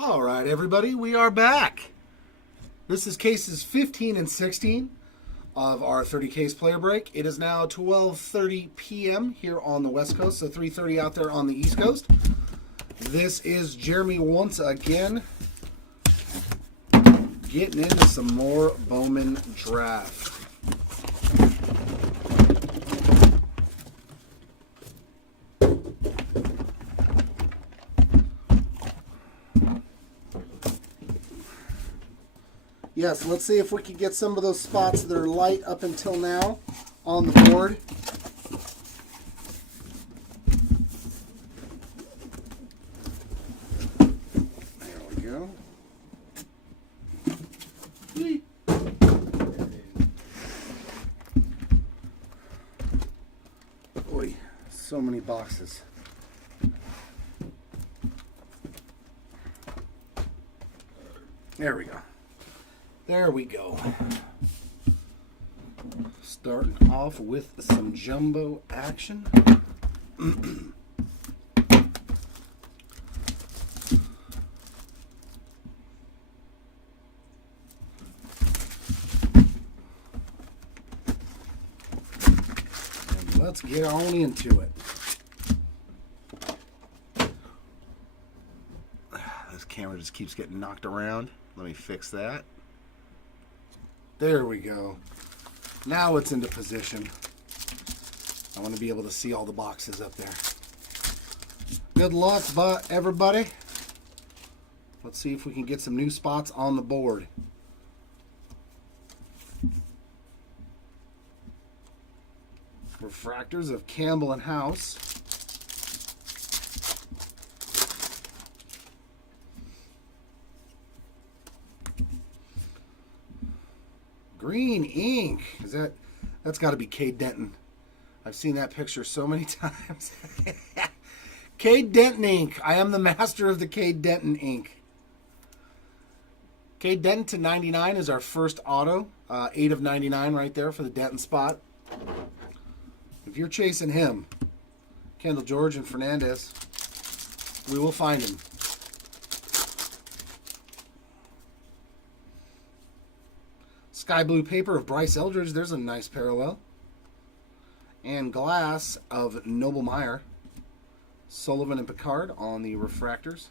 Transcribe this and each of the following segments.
All right, everybody, we are back. This is cases 15 and 16 of our 30 case player break. It is now 12:30 p.m. here on the West Coast, so 3:30 out there on the East Coast. This is Jeremy once again getting into some more Bowman draft. Yes, let's see if we can get some of those spots that are light up until now on the board. There we go. Whee. Boy, so many boxes. There we go. There we go. Starting off with some jumbo action. And let's get on into it. This camera just keeps getting knocked around. Let me fix that. There we go. Now it's into position. I want to be able to see all the boxes up there. Good luck, everybody. Let's see if we can get some new spots on the board. Refractors of Campbell and House. Green ink. That's got to be Cade Denton. I've seen that picture so many times. Cade Denton ink. I am the master of the Cade Denton ink. Cade Denton to 99 is our first auto. 8 of 99 right there for the Denton spot. If you're chasing him, Kendall George and Fernandez, we will find him. Sky blue paper of Bryce Eldridge. There's a nice parallel. And glass of Noble Meyer. Sullivan and Picard on the refractors.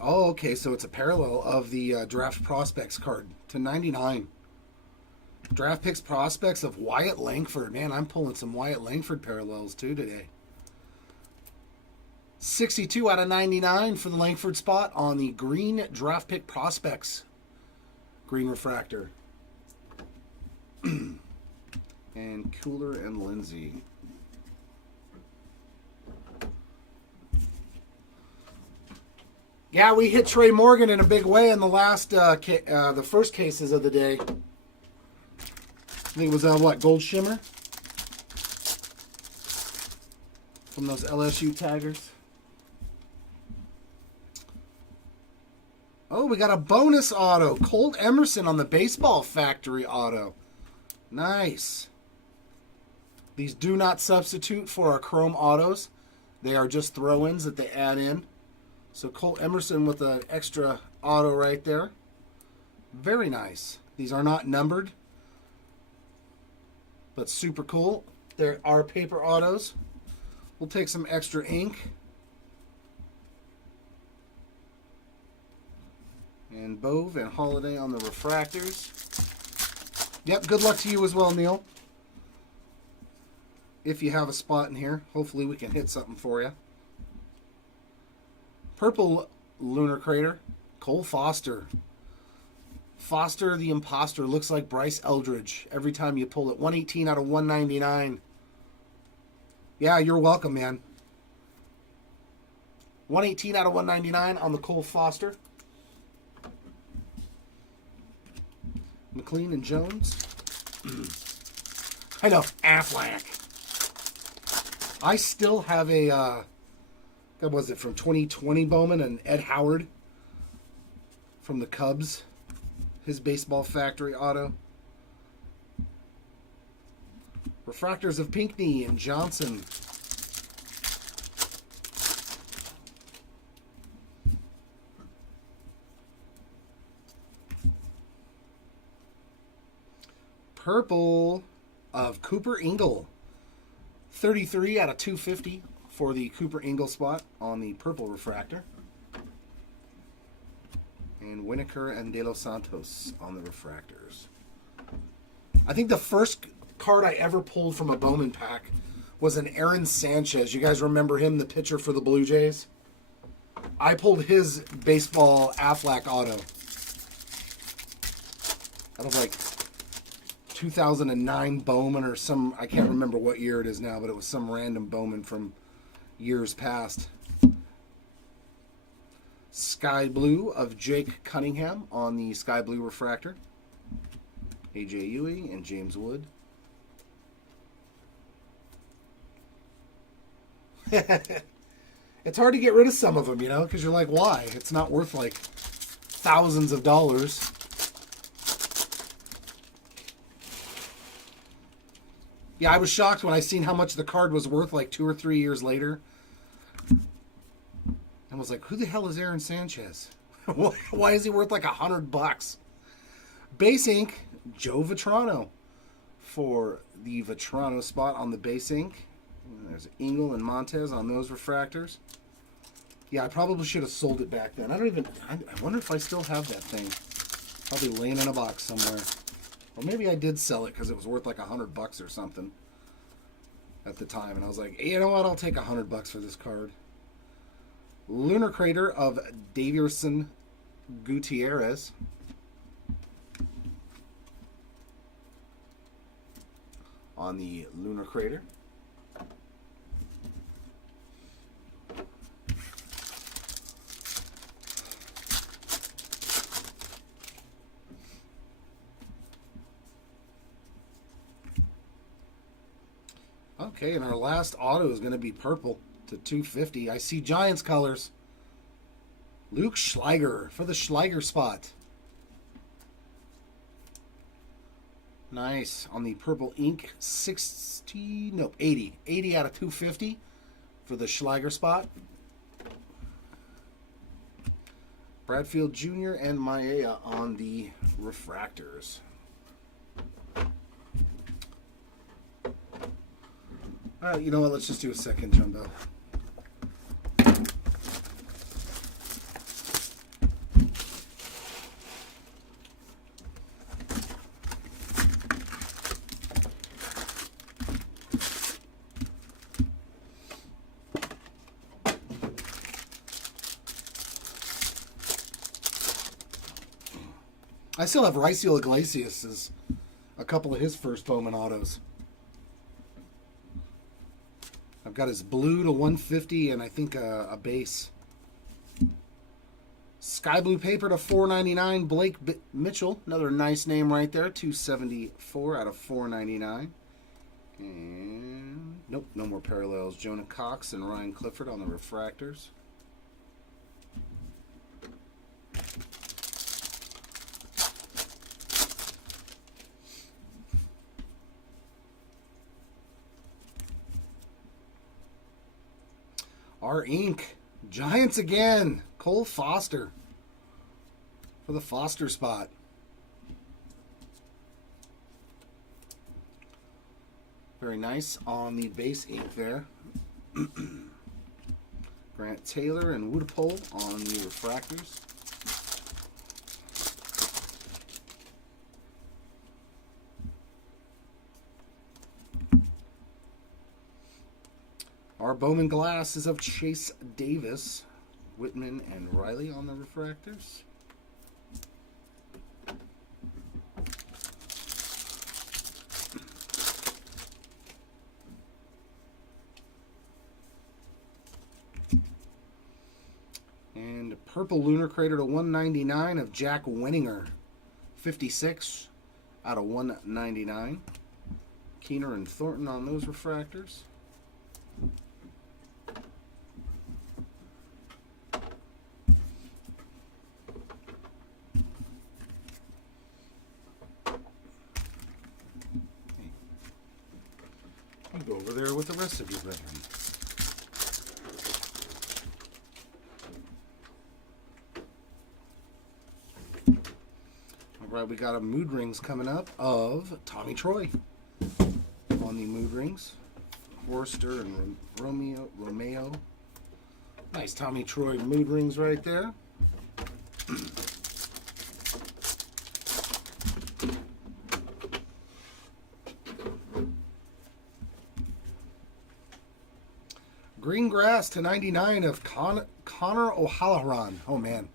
Oh, okay, so it's a parallel of the Draft Prospects card to 99. Draft Picks Prospects of Wyatt Langford. Man, I'm pulling some Wyatt Langford parallels too today. 62 out of 99 for the Langford spot on the green Draft Pick Prospects. Green refractor. And Cooler and Lindsay. Yeah, we hit Trey Morgan in a big way in the last, the first cases of the day. I think it was, Gold Shimmer? From those LSU taggers. Oh, we got a bonus auto. Colt Emerson on the Baseball Factory auto. Nice. These do not substitute for our Chrome autos. They are just throw-ins that they add in. So Colt Emerson with an extra auto right there. Very nice. These are not numbered, but super cool. There are paper autos. We'll take some extra ink. And Bove and Holiday on the refractors. Yep, good luck to you as well, Neil. If you have a spot in here, hopefully we can hit something for you. Purple Lunar Crater, Cole Foster. Foster the Imposter looks like Bryce Eldridge every time you pull it. 118 out of 199. Yeah, you're welcome, man. 118 out of 199 on the Cole Foster. McLean and Jones. I know, Affleck. I still have a That was it from 2020 Bowman and Ed Howard from the Cubs. His baseball factory auto. Refractors of Pinckney and Johnson. Purple of Cooper Ingle. 33 out of 250 for the Cooper Ingle spot on the purple refractor. And Winokur and De Los Santos on the refractors. I think the first card I ever pulled from a Bowman pack was an Aaron Sanchez. You guys remember him, the pitcher for the Blue Jays? I pulled his baseball Aflac auto. Out of like 2009 Bowman or some, I can't remember what year it is now, but it was some random Bowman from years past. Sky Blue of Jake Cunningham on the Sky Blue refractor. AJ Ewing and James Wood. It's hard to get rid of some of them, you know, because you're like, why? It's not worth like thousands of dollars. Yeah, I was shocked when I seen how much the card was worth like 2 or 3 years later. I was like, who the hell is Aaron Sanchez? Why is he worth like $100? Base ink, Joe Vitrano for the Vitrano spot on the base ink. And there's Ingle and Montez on those refractors. Yeah, I probably should have sold it back then. I wonder if I still have that thing. Probably laying in a box somewhere. Or maybe I did sell it because it was worth like $100 or something at the time. And I was like, hey, you know what? I'll take $100 for this card. Lunar Crater of Davierson Gutierrez. On the Lunar Crater. Okay, and our last auto is going to be purple to 250. I see Giants colors. Luke Schleiger for the Schleiger spot. Nice. On the purple ink, 80 out of 250 for the Schleiger spot. Bradfield Jr. and Maea on the refractors. All right, you know what? Let's just do a second jumbo. I still have Raisel Iglesias as a couple of his first Bowman autos. I've got his blue to 150 and I think a base. Sky Blue paper to 499. Blake Mitchell, another nice name right there. 274 out of 499. And nope, no more parallels. Jonah Cox and Ryan Clifford on the refractors. Our ink, Giants again. Cole Foster for the Foster spot. Very nice on the base ink there. Grant Taylor and Woodpole on the refractors. Our Bowman glass is of Chase Davis, Whitman, and Riley on the refractors. And purple Lunar Crater to 199 of Jack Wenninger, 56 out of 199. Keener and Thornton on those refractors. with the rest of your brethren. All right, we got a mood rings coming up of Tommy Troy on the mood rings. Forster and Romeo. Nice Tommy Troy mood rings right there. Green Grass to 99 of Connor O'Halloran. Oh man,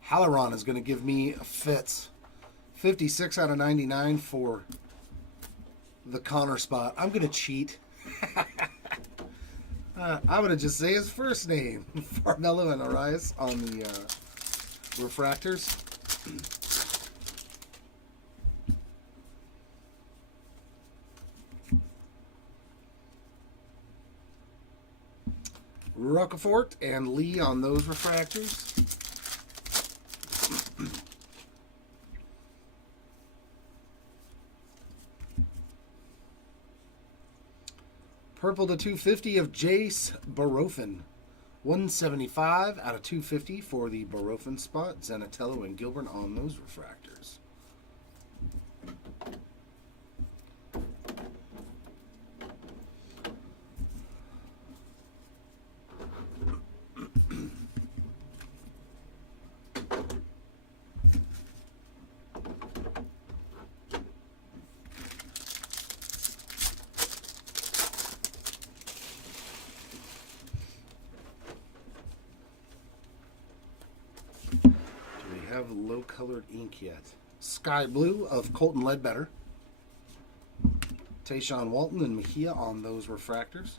Halloran is going to give me fits. 56 out of 99 for the Connor spot. I'm going to cheat. I'm going to just say his first name. Farmello and Arias on the refractors. Roquefort and Lee on those refractors. Purple to 250 of Jace Barofin. 175 out of 250 for the Barofin spot. Zanatello and Gilbert on those refractors. Have low colored ink yet. Sky Blue of Colton Ledbetter. Tayshawn Walton and Mejia on those refractors.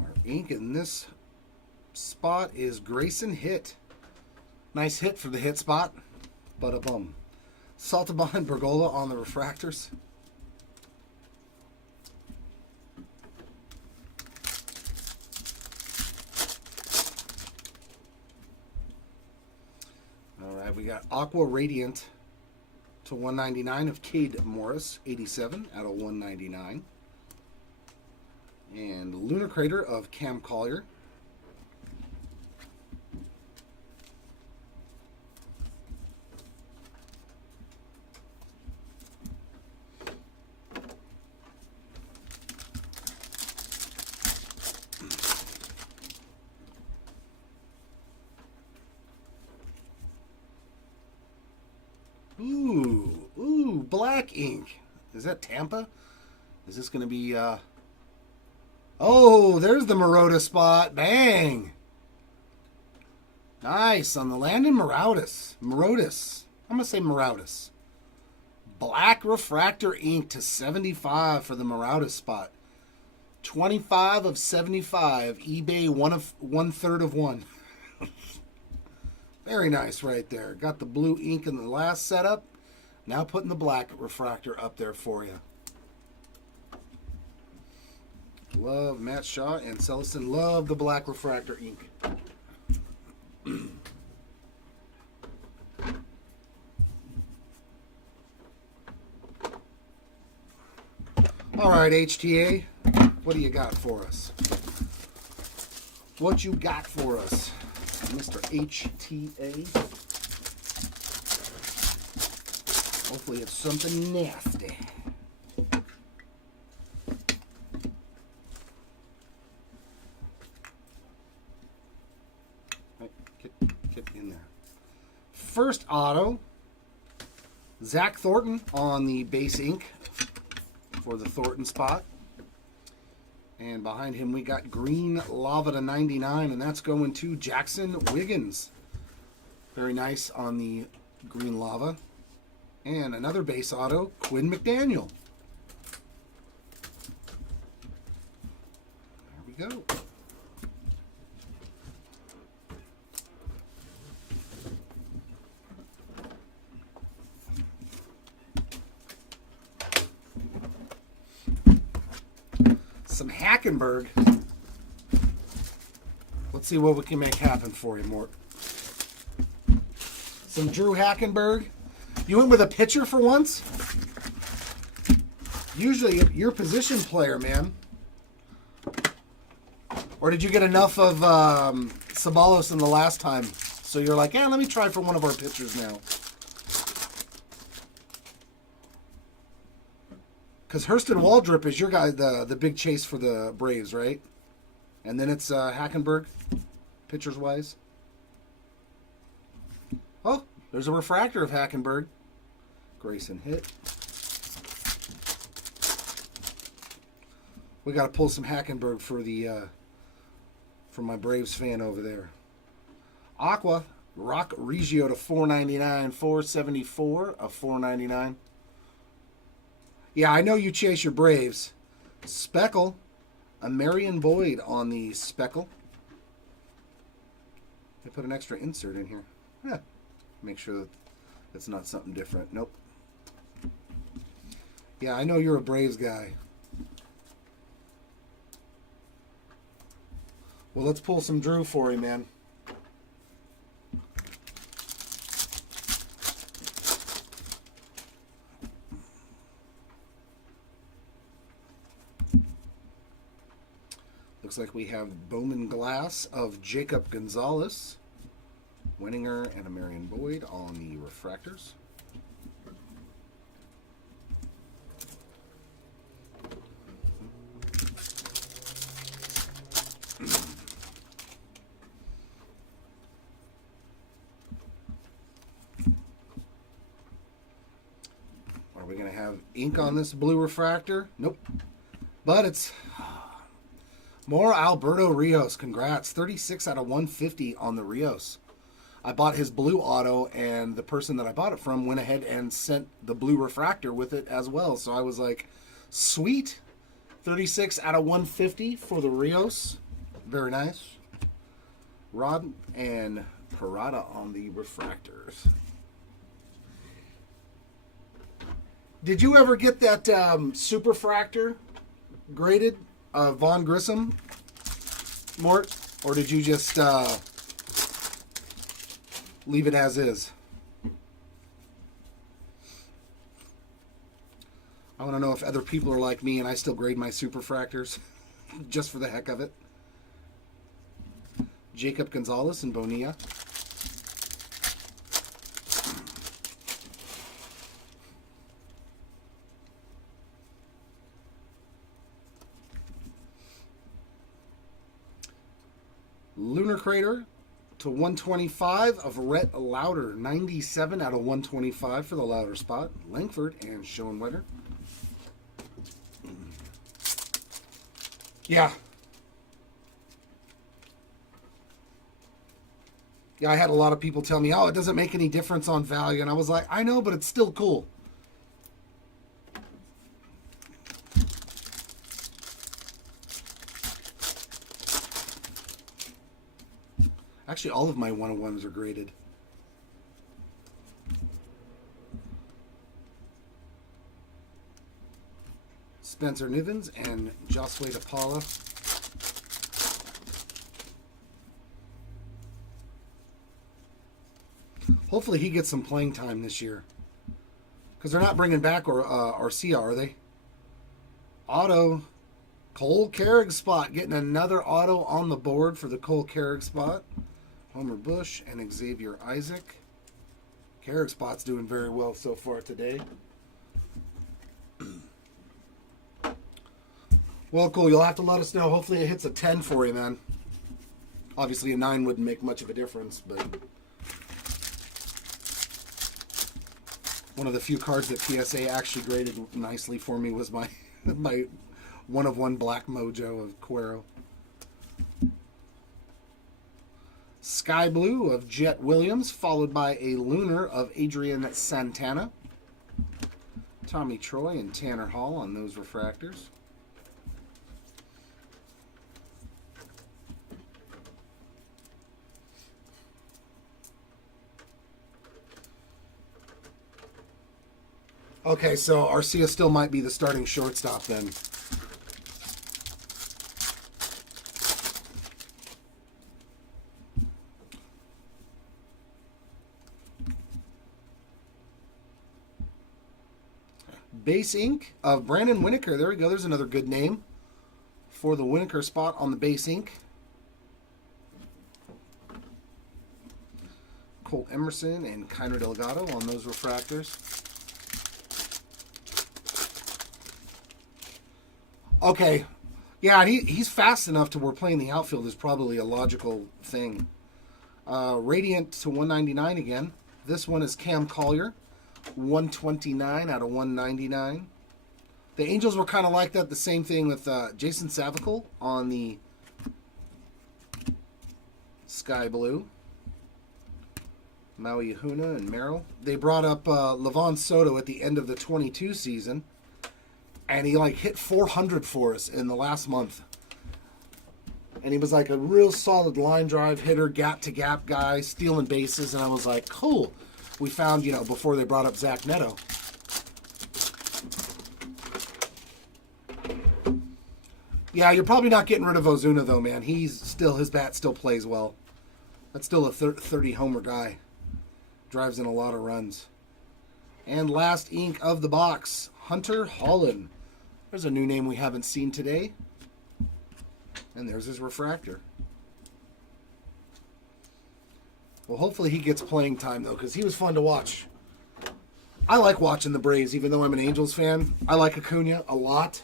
Our ink in this spot is Grayson Hit. Nice hit for the hit spot. But a bum. Saltabon and Bergola on the refractors. All right, we got Aqua Radiant to 199 of Cade Morris, 87 out of 199. And Lunar Crater of Cam Collier. Ooh, black ink. Is that Tampa? Is this going to be, Oh, there's the Marotta spot. Bang! Nice, on the Landon Marotis. I'm going to say Marotis. Black refractor ink to 75 for the Marotis spot. 25 of 75. eBay, one third of one. Very nice right there. Got the blue ink in the last setup. Now putting the black refractor up there for you. Love Matt Shaw and Celestin. Love the black refractor ink. All right, HTA. What do you got for us? What you got for us, Mr. HTA? Hopefully it's something nasty. Get in there. First auto, Zach Thornton on the base ink for the Thornton spot. And behind him we got green lava to 99, and that's going to Jackson Wiggins. Very nice on the green lava. And another base auto, Quinn McDaniel. There we go. Some Hackenberg Let's see what we can make happen for you, Mort. Some Drew Hackenberg. You went with a pitcher for once? Usually you're a position player, man. Or did you get enough of Sabalos in the last time? So you're like, yeah, let me try for one of our pitchers now. Because Hurston Waldrop is your guy, the big chase for the Braves, right? And then it's Hackenberg, pitchers-wise. Oh, there's a refractor of Hackenberg. Grayson hit. We got to pull some Hackenberg for the for my Braves fan over there. Aqua, Rock Regio to 499, 474 of 499. Yeah, I know you chase your Braves. Speckle, a Marion Boyd on the Speckle. They put an extra insert in here. Yeah, make sure that it's not something different. Nope. Yeah, I know you're a Braves guy. Well, let's pull some Drew for you, man. Looks like we have Bowman Glass of Jacob Gonzalez, Wenninger, and a Marion Boyd on the refractors. Are we going to have ink on this blue refractor? Nope. But it's more Alberto Rios. Congrats. 36 out of 150 on the Rios. I bought his blue auto, and the person that I bought it from went ahead and sent the blue refractor with it as well. So I was like, sweet. 36 out of 150 for the Rios. Very nice. Rod and Parada on the refractors. Did you ever get that Superfractor graded, Von Grissom, Mort? Or did you just leave it as is? I want to know if other people are like me and I still grade my Superfractors just for the heck of it. Jacob Gonzalez and Bonilla. Lunar Crater to 125 of Rhett Lauder. 97 out of 125 for the Lauder spot. Langford and Schoenwetter. Yeah. Yeah, I had a lot of people tell me, oh, it doesn't make any difference on value. And I was like, I know, but it's still cool. Actually, all of my 101s are graded. Spencer Nivens and Josue DePaula. Hopefully he gets some playing time this year. Because they're not bringing back Arcia, are they? Auto. Cole Carrick spot. Getting another auto on the board for the Cole Carrick spot. Homer Bush and Xavier Isaac. Carrick spot's doing very well so far today. Well, cool. You'll have to let us know. Hopefully it hits a 10 for you, man. Obviously a 9 wouldn't make much of a difference, but one of the few cards that PSA actually graded nicely for me was my my 1/1 Black Mojo of Cuero. Sky Blue of Jet Williams, followed by a Lunar of Adrian Santana. Tommy Troy and Tanner Hall on those refractors. Okay, so Arcia still might be the starting shortstop then. Base ink of Brandon Winokur. There we go. There's another good name for the Winokur spot on the base ink. Colt Emerson and Kiner Delgado on those refractors. Okay. Yeah, he's fast enough to where playing the outfield is probably a logical thing. Radiant to 199 again. This one is Cam Collier. 129 out of 199. The Angels were kind of like that. The same thing with Jason Savickle on the Sky Blue. Maui Ahuna and Merrill. They brought up Levon Soto at the end of the 22 season. And he like hit 400 for us in the last month. And he was like a real solid line drive hitter, gap-to-gap guy, stealing bases. And I was like, cool. We found, before they brought up Zach Neto. Yeah, you're probably not getting rid of Ozuna, though, man. His bat still plays well. That's still a 30 homer guy. Drives in a lot of runs. And last ink of the box, Hunter Hollan. There's a new name we haven't seen today. And there's his refractor. Well, hopefully he gets playing time, though, because he was fun to watch. I like watching the Braves, even though I'm an Angels fan. I like Acuna a lot.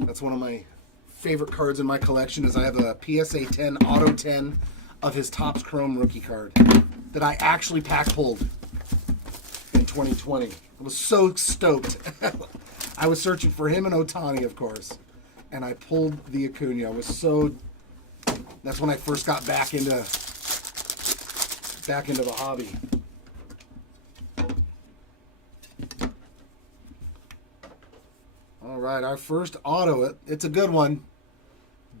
That's one of my favorite cards in my collection is I have a PSA 10 Auto 10 of his Topps Chrome rookie card that I actually pack-pulled in 2020. I was so stoked. I was searching for him and Ohtani, of course. And I pulled the Acuna. That's when I first got back into the hobby. All right, our first auto. It's a good one.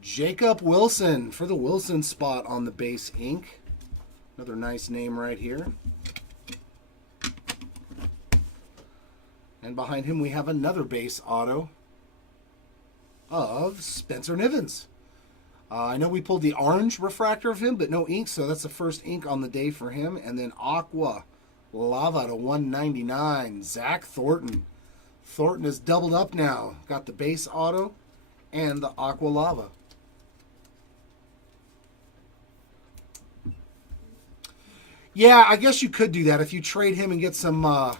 Jacob Wilson for the Wilson spot on the base ink. Another nice name right here. And behind him we have another base auto of Spencer Nivens. I know we pulled the orange refractor of him, but no ink, so that's the first ink on the day for him. And then Aqua Lava to 199, Zach Thornton. Thornton is doubled up now. Got the base auto and the Aqua Lava. Yeah, I guess you could do that if you trade him and get some more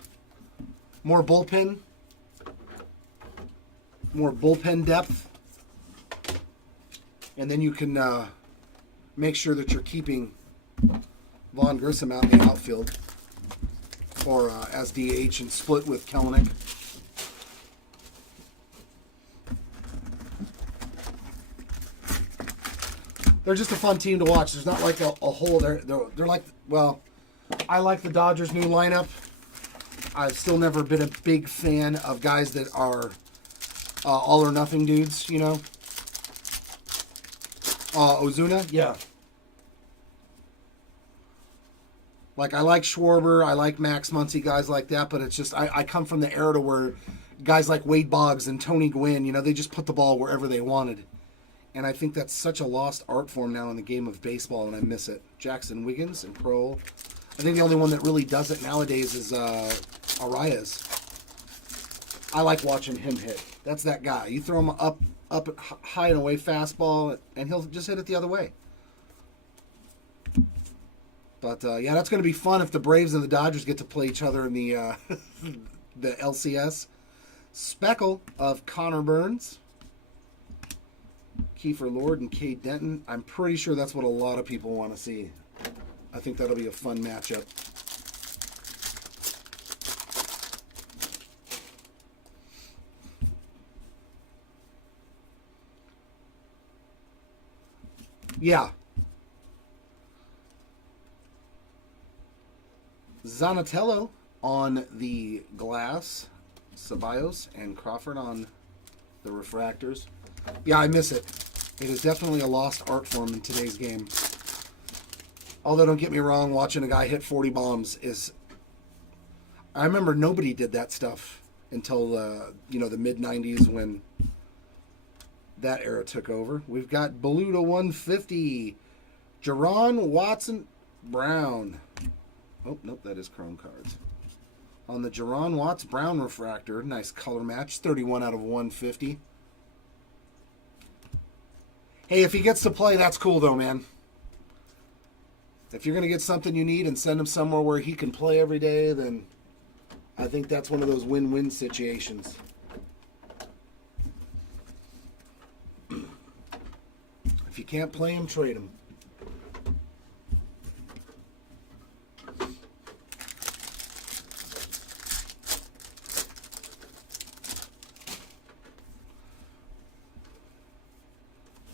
bullpen depth. And then you can make sure that you're keeping Vaughn Grissom out in the outfield or as DH and split with Kelenic. They're just a fun team to watch. There's not like a whole. They're like, well, I like the Dodgers' new lineup. I've still never been a big fan of guys that are all or nothing dudes, Ozuna, yeah. Like, I like Schwarber, I like Max Muncy, guys like that, but it's just, I come from the era to where guys like Wade Boggs and Tony Gwynn, they just put the ball wherever they wanted. And I think that's such a lost art form now in the game of baseball, and I miss it. Jackson Wiggins and Kroll. I think the only one that really does it nowadays is Arias. I like watching him hit. That's that guy. You throw him up high and away fastball, and he'll just hit it the other way. But, yeah, that's going to be fun if the Braves and the Dodgers get to play each other in the the LCS. Speckle of Connor Burns. Kiefer Lord and Cade Denton. I'm pretty sure that's what a lot of people want to see. I think that'll be a fun matchup. Yeah. Zanatello on the glass. Ceballos and Crawford on the refractors. Yeah, I miss it. It is definitely a lost art form in today's game. Although, don't get me wrong, watching a guy hit 40 bombs is... I remember nobody did that stuff until, the mid-90s when that era took over. We've got Blue to 150. Jerron Watson Brown. Oh, nope, that is Chrome cards. on the Jerron Watts Brown refractor. Nice color match. 31 out of 150. Hey, if he gets to play, that's cool though, man. If you're going to get something you need and send him somewhere where he can play every day, then I think that's one of those win-win situations. If you can't play him, trade him.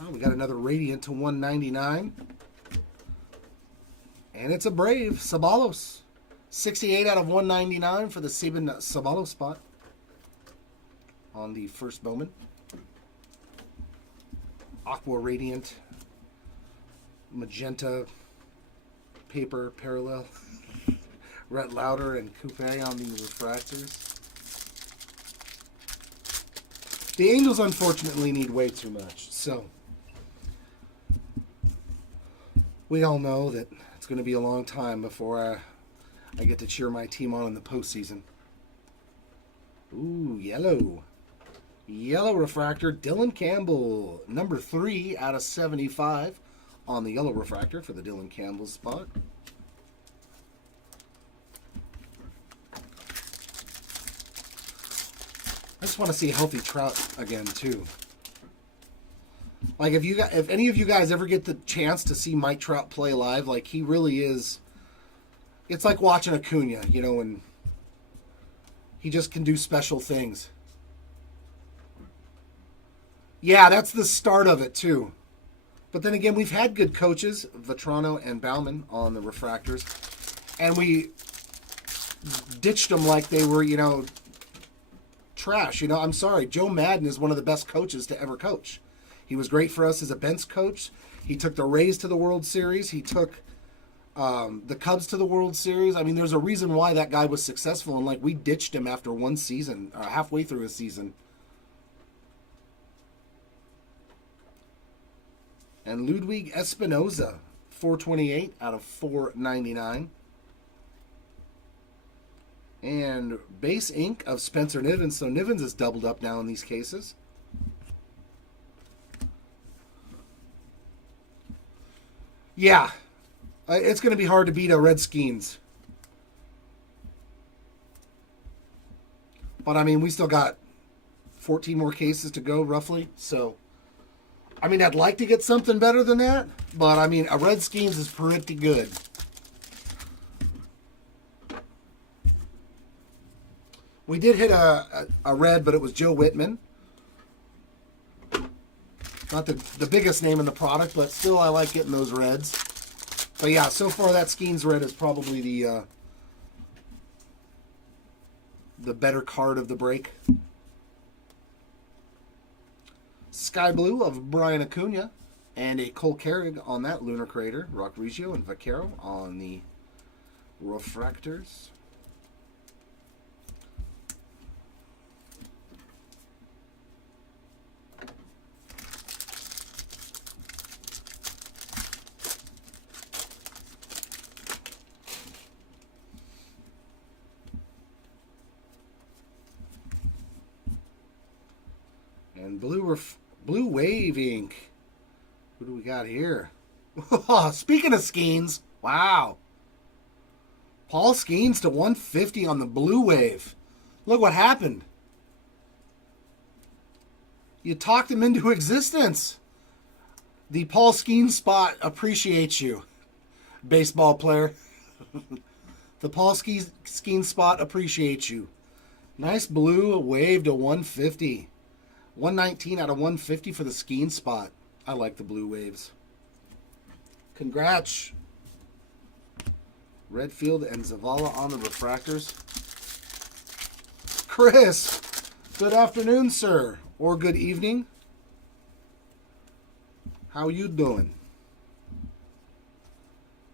Oh, we got another Radiant to 199. And it's a Brave, Sabalos. 68 out of 199 for the Sabin Sabalos spot on the first Bowman. Aqua Radiant, Magenta, Paper, Parallel, Red Louder, and Coupe on the refractors. The Angels, unfortunately, need way too much. So, we all know that it's going to be a long time before I get to cheer my team on in the postseason. Ooh, yellow. Yellow refractor, Dylan Campbell. Number 3 out of 75 on the yellow refractor for the Dylan Campbell spot. I just want to see a healthy Trout again, too. Like, if any of you guys ever get the chance to see Mike Trout play live, like, he really is... It's like watching Acuna, you know, and he just can do special things. Yeah, that's the start of it, too. But then again, we've had good coaches, Vetrano and Bowman, on the refractors, and we ditched them like they were, you know, trash. You know, I'm sorry. Joe Madden is one of the best coaches to ever coach. He was great for us as a bench coach. He took the Rays to the World Series. He took the Cubs to the World Series. I mean, there's a reason why that guy was successful, and, like, we ditched him after one season, halfway through a season. And Ludwig Espinoza, 428 out of 499. And base ink of Spencer Nivens. So Nivens is doubled up now in these cases. Yeah. It's going to be hard to beat a Redskins. But, I mean, we still got 14 more cases to go, roughly. So, I mean, I'd like to get something better than that. But, I mean, a Redskins is pretty good. We did hit a red, but it was Joe Whitman. Not the biggest name in the product, but still I like getting those reds. But yeah, so far that Skeens red is probably the better card of the break. Sky Blue of Brian Acuna and a Cole Carrig on that Lunar Crater. Rock Reggio and Vaquero on the refractors. And Blue Wave ink. Who do we got here? Speaking of Skeens, wow. Paul Skeens to 150 on the Blue Wave. Look what happened. You talked him into existence. The Paul Skeens spot appreciates you, baseball player. The Paul Skeens spot appreciates you. Nice Blue Wave to 150. 119 out of 150 for the Skeen spot. I like the Blue Waves. Congrats. Redfield and Zavala on the refractors. Chris, good afternoon, sir. Or good evening. How you doing?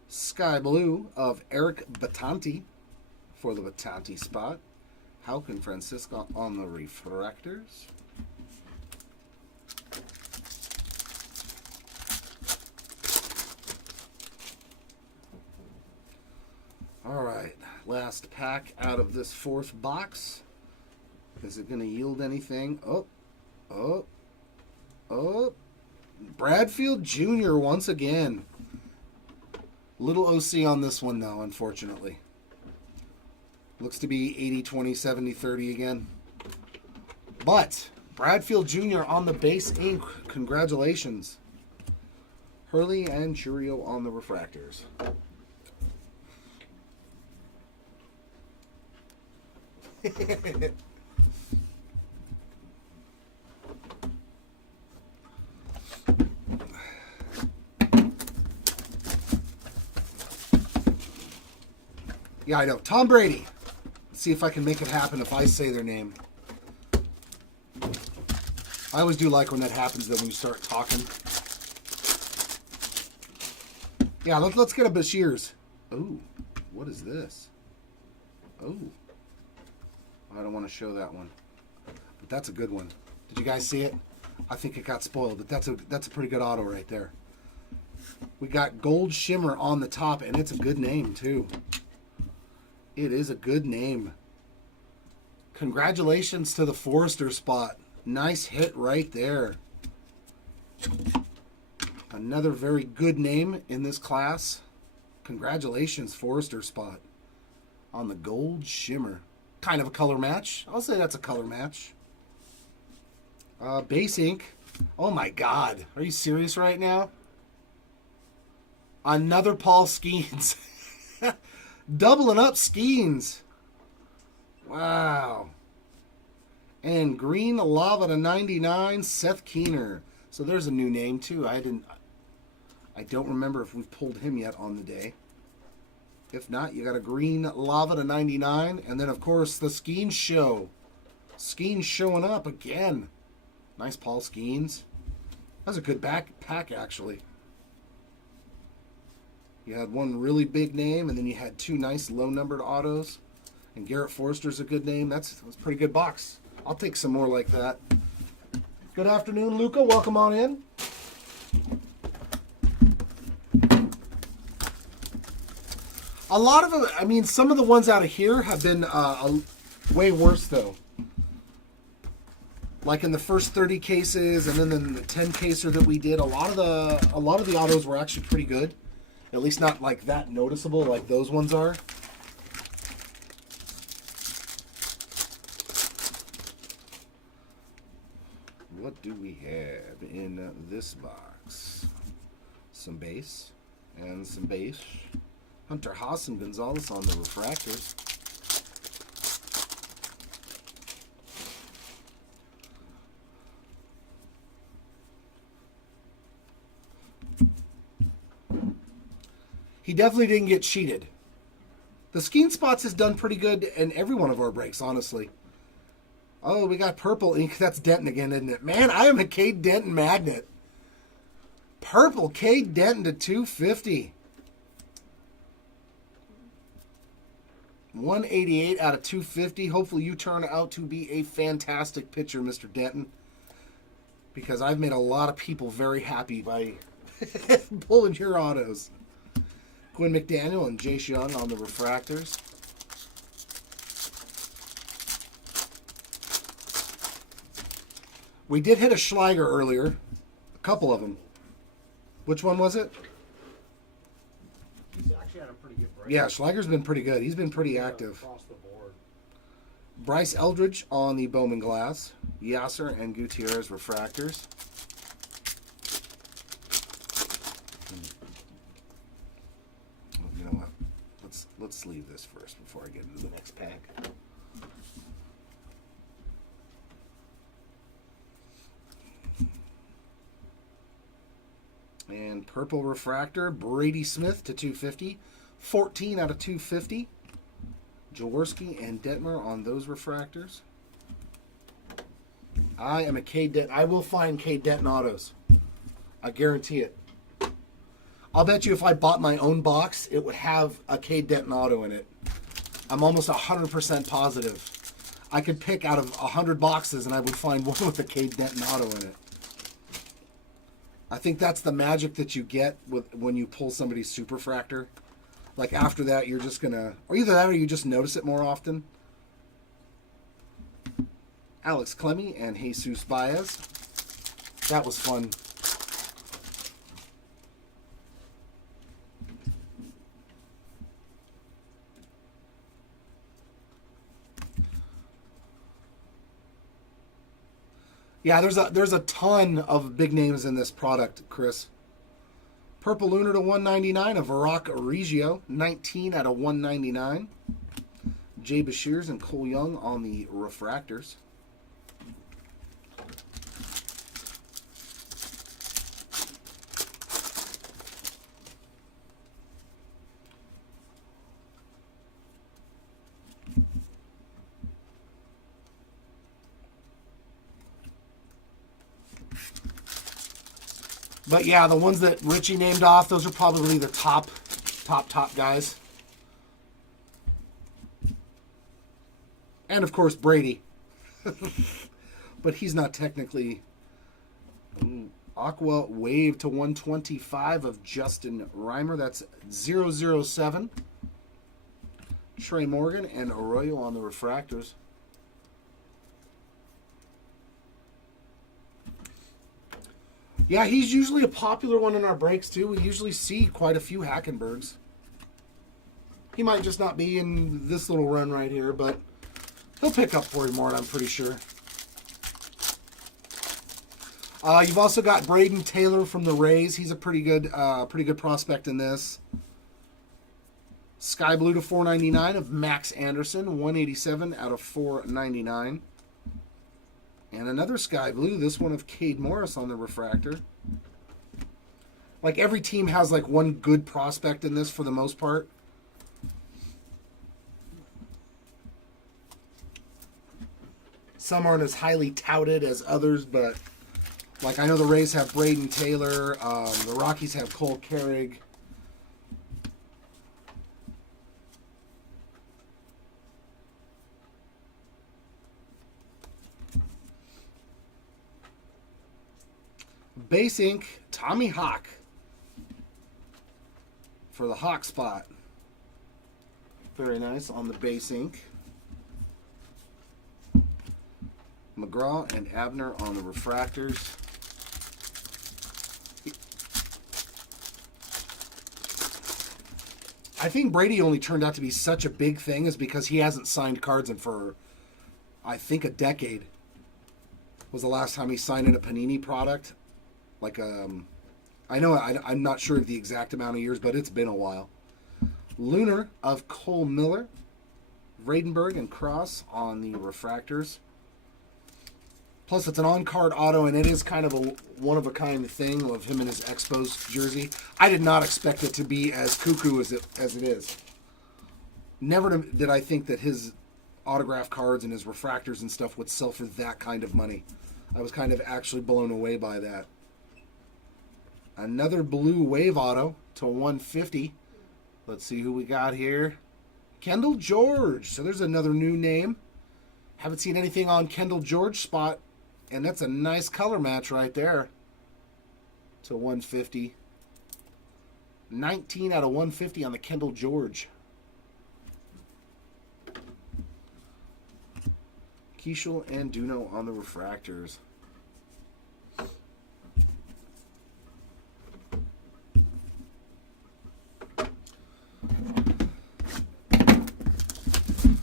Sky Blue of Eric Batanti for the Batanti spot. Houck and Francisco on the refractors. All right, Last pack out of this fourth box. Is it going to yield anything? Oh. Bradfield Jr. once again. Little OC on this one, though, unfortunately. Looks to be 80, 20, 70, 30 again. But Bradfield Jr. on the base ink. Congratulations. Hurley and Churio on the refractors. Yeah, I know. Tom Brady. Let's see if I can make it happen if I say their name. I always do like when that happens, that when you start talking. Yeah, let's get a Bashir's. Oh, what is this? Oh. I don't want to show that one. But that's a good one. Did you guys see it? I think it got spoiled, but that's a pretty good auto right there. We got Gold Shimmer on the top, and it's a good name, too. It is a good name. Congratulations to the Forrester spot. Nice hit right there. Another very good name in this class. Congratulations, Forrester spot. On the Gold Shimmer. Kind of a color match. I'll say that's a color match. Base ink. Oh my God. Are you serious right now? Another Paul Skeens. Doubling up Skeens. Wow. And green lava to 99, Seth Keener. So there's a new name too. I don't remember if we've pulled him yet on the day. If not, you got a green lava to 99. And then, of course, the Skeens show. Skeens showing up again. Nice Paul Skeens. That's a good pack, actually. You had one really big name, and then you had two nice low-numbered autos. And Garrett Forrester's a good name. That's a pretty good box. I'll take some more like that. Good afternoon, Luca. Welcome on in. A lot of them, I mean, some of the ones out of here have been way worse, though. Like in the first 30 cases, and then in the 10 caser that we did, a lot of the autos were actually pretty good. At least not like that noticeable like those ones are. What do we have in this box? Some base and some base. Hunter Haas and Gonzalez on the refractors. He definitely didn't get cheated. The Skeen Spots has done pretty good in every one of our breaks, honestly. Oh, we got purple ink. That's Denton again, isn't it? Man, I am a Cade Denton magnet. Purple Cade Denton to 250. 188 out of 250. Hopefully you turn out to be a fantastic pitcher, Mr. Denton. Because I've made a lot of people very happy by pulling your autos. Quinn McDaniel and Jace Young on the refractors. We did hit a Schleiger earlier. A couple of them. Which one was it? He's actually had a pretty good break. Yeah, Schleiger's been pretty good. He's been pretty active. Across the board. Bryce Eldridge on the Bowman glass. Yasser and Gutierrez refractors. You know what? Let's leave this first before I get into the next pack. And purple refractor, Brady Smith to 250. 14 out of 250. Jaworski and Detmer on those refractors. I am a Cade Denton. I will find Cade Denton autos. I guarantee it. I'll bet you if I bought my own box, it would have a Cade Denton auto in it. I'm almost 100% positive. I could pick out of 100 boxes and I would find one with a Cade Denton auto in it. I think that's the magic that you get with when you pull somebody's superfractor. Like after that, you're just gonna, or either that or you just notice it more often. Alex Clemmy and Jesus Baez. That was fun. Yeah, there's a ton of big names in this product, Chris. Purple Lunar to 199 of Barack Regio, 19 out of 199. Jay Bashirs and Cole Young on the refractors. But yeah, the ones that Richie named off, those are probably the top guys. And of course Brady. But he's not technically. Aqua Wave to 125 of Justin Reimer. That's 007. Trey Morgan and Arroyo on the refractors. Yeah, he's usually a popular one in our breaks, too. We usually see quite a few Hackenbergs. He might just not be in this little run right here, but he'll pick up for you more, I'm pretty sure. You've also got Braden Taylor from the Rays. He's a pretty good prospect in this. Sky Blue to 499 of Max Anderson, 187 out of 499. And another Sky Blue, this one of Cade Morris on the refractor. Like every team has like one good prospect in this for the most part. Some aren't as highly touted as others, but like I know the Rays have Braden Taylor, the Rockies have Cole Carrig. Base ink, Tommy Hawk for the Hawk spot. Very nice on the base ink. McGraw and Abner on the refractors. I think Brady only turned out to be such a big thing is because he hasn't signed cards in for, I think, a decade. Was the last time he signed in a Panini product. Like, I know I'm not sure of the exact amount of years, but it's been a while. Lunar of Cole Miller, Vradenberg and Cross on the refractors. Plus, it's an on-card auto, and it is kind of a one-of-a-kind thing of him in his Expos jersey. I did not expect it to be as cuckoo as it is. Never did I think that his autograph cards and his refractors and stuff would sell for that kind of money. I was kind of actually blown away by that. Another blue wave auto to 150. Let's see who we got here. Kendall George. So there's another new name. Haven't seen anything on Kendall George spot. And that's a nice color match right there. To 150. 19 out of 150 on the Kendall George. Keishel and Duno on the refractors.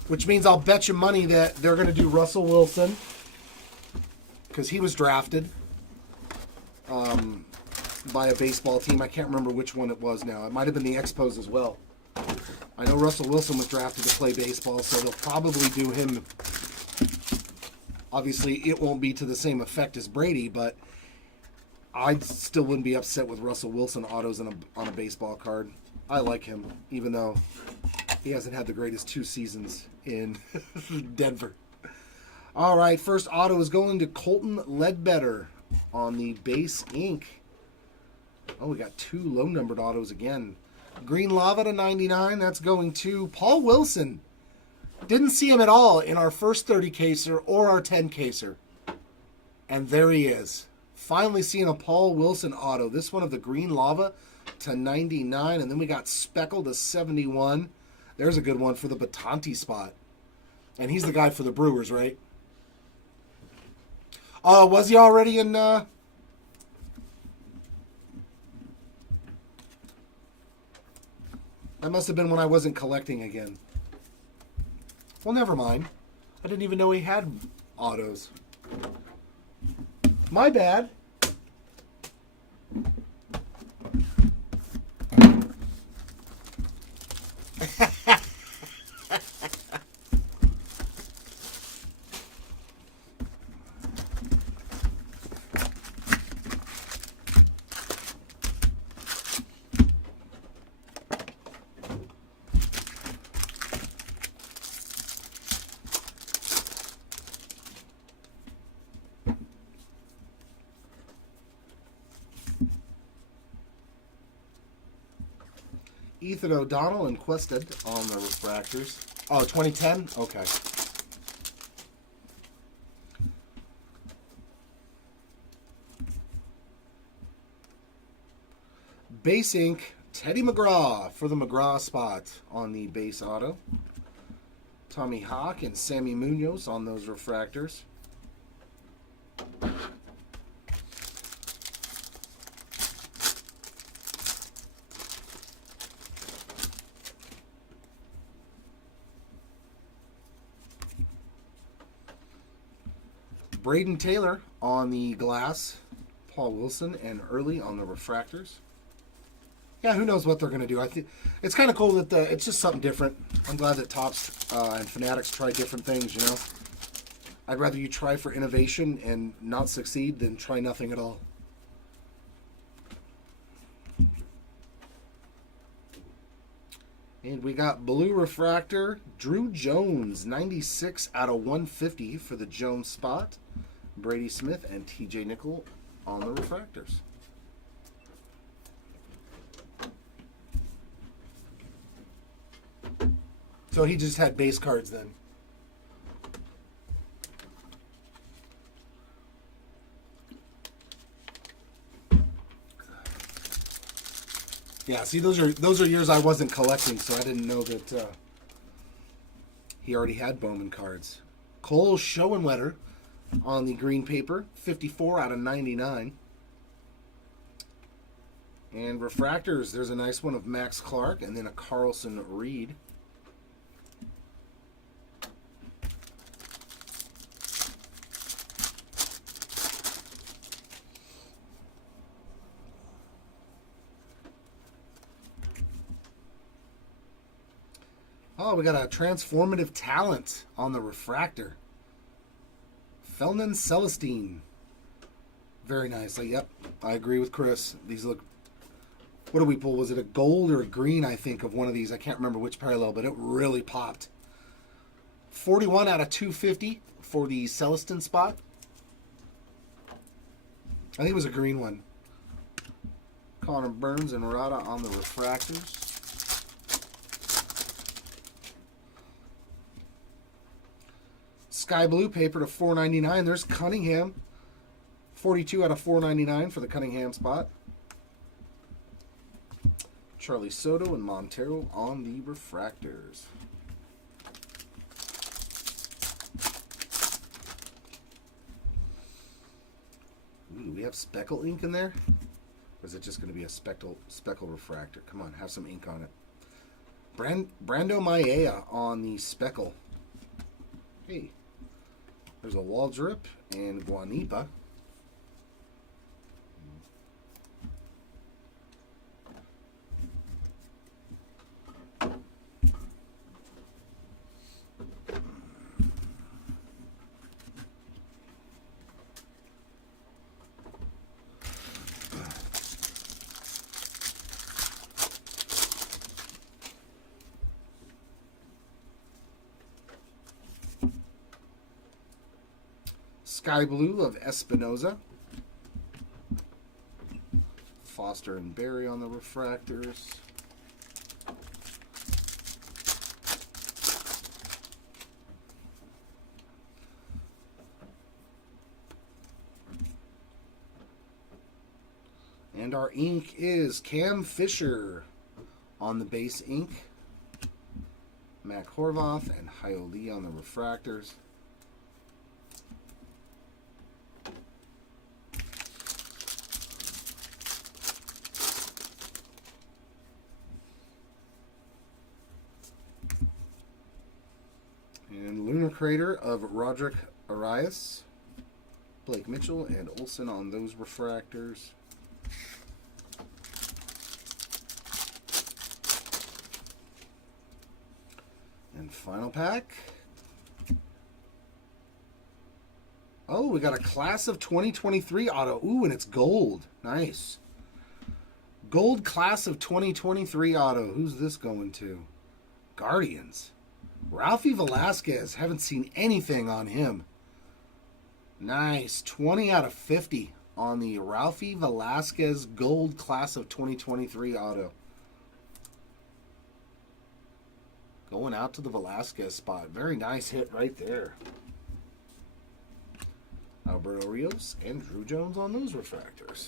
Which means I'll bet you money that they're going to do Russell Wilson. Because he was drafted by a baseball team. I can't remember which one it was now. It might have been the Expos as well. I know Russell Wilson was drafted to play baseball, so they'll probably do him. Obviously, it won't be to the same effect as Brady, but I still wouldn't be upset with Russell Wilson autos on a baseball card. I like him, even though he hasn't had the greatest 2 seasons in Denver. All right, first auto is going to Colton Ledbetter on the base ink. Oh, we got 2 low-numbered autos again. Green Lava to 99. That's going to Paul Wilson. Didn't see him at all in our first 30-caser or our 10-caser. And there he is. Finally seeing a Paul Wilson auto. This one of the Green Lava to 99, and then we got Speckle to 71. There's a good one for the Batanti spot. And he's the guy for the Brewers, right? Oh, was he already in... That must have been when I wasn't collecting again. Well, never mind. I didn't even know he had autos. My bad. Ethan O'Donnell and Quested on the refractors. Oh, 2010? Okay. Base ink, Teddy McGraw for the McGraw spot on the base auto. Tommy Hawk and Sammy Munoz on those refractors. Braden Taylor on the glass. Paul Wilson and Early on the refractors. Yeah, who knows what they're going to do. I think it's kind of cool that it's just something different. I'm glad that Topps and Fanatics try different things, you know. I'd rather you try for innovation and not succeed than try nothing at all. And we got blue refractor, Drew Jones, 96 out of 150 for the Jones spot. Brady Smith and TJ Nickel on the refractors. So he just had base cards then. Yeah, see, those are years I wasn't collecting, so I didn't know that he already had Bowman cards. Cole Schoenwetter on the green paper, 54 out of 99. And refractors, there's a nice one of Max Clark and then a Carlson Reed. Oh, we got a transformative talent on the refractor. Felnan Celestine. Very nice. Yep, I agree with Chris. These look... What did we pull? Was it a gold or a green, I think, of one of these? I can't remember which parallel, but it really popped. 41 out of 250 for the Celestine spot. I think it was a green one. Connor Burns and Rada on the refractors. Sky blue paper to $4.99. There's Cunningham. 42 out of $4.99 for the Cunningham spot. Charlie Soto and Montero on the refractors. Ooh, do we have speckle ink in there? Or is it just going to be a speckle refractor? Come on, have some ink on it. Brando Maia on the speckle. Hey. There's a Waldrop and Guanipa. Sky blue of Espinoza. Foster and Barry on the refractors. And our ink is Cam Fisher on the base ink. Mac Horvath and Hyo Lee on the refractors. And Lunar Crater of Roderick Arias, Blake Mitchell, and Olsen on those refractors. And final pack. Oh, we got a Class of 2023 auto. Ooh, and it's gold. Nice. Gold Class of 2023 auto. Who's this going to? Guardians. Ralphie Velasquez. Haven't seen anything on him. Nice. 20 out of 50 on the Ralphie Velasquez Gold Class of 2023 auto. Going out to the Velasquez spot. Very nice hit right there. Alberto Rios and Drew Jones on those refractors.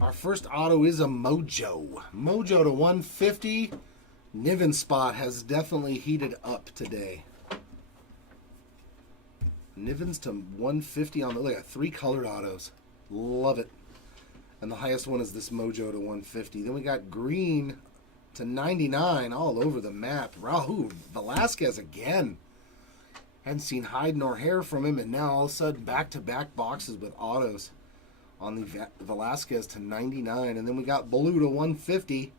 Our first auto is a Mojo. Mojo to 150. Niven spot has definitely heated up today. Nivens to 150 on the, look at 3 colored autos. Love it. And the highest one is this Mojo to 150. Then we got green to 99 all over the map. Raul Velasquez again. Hadn't seen hide nor hair from him, and now all of a sudden back-to-back boxes with autos on the Velasquez to 99. And then we got blue to 150.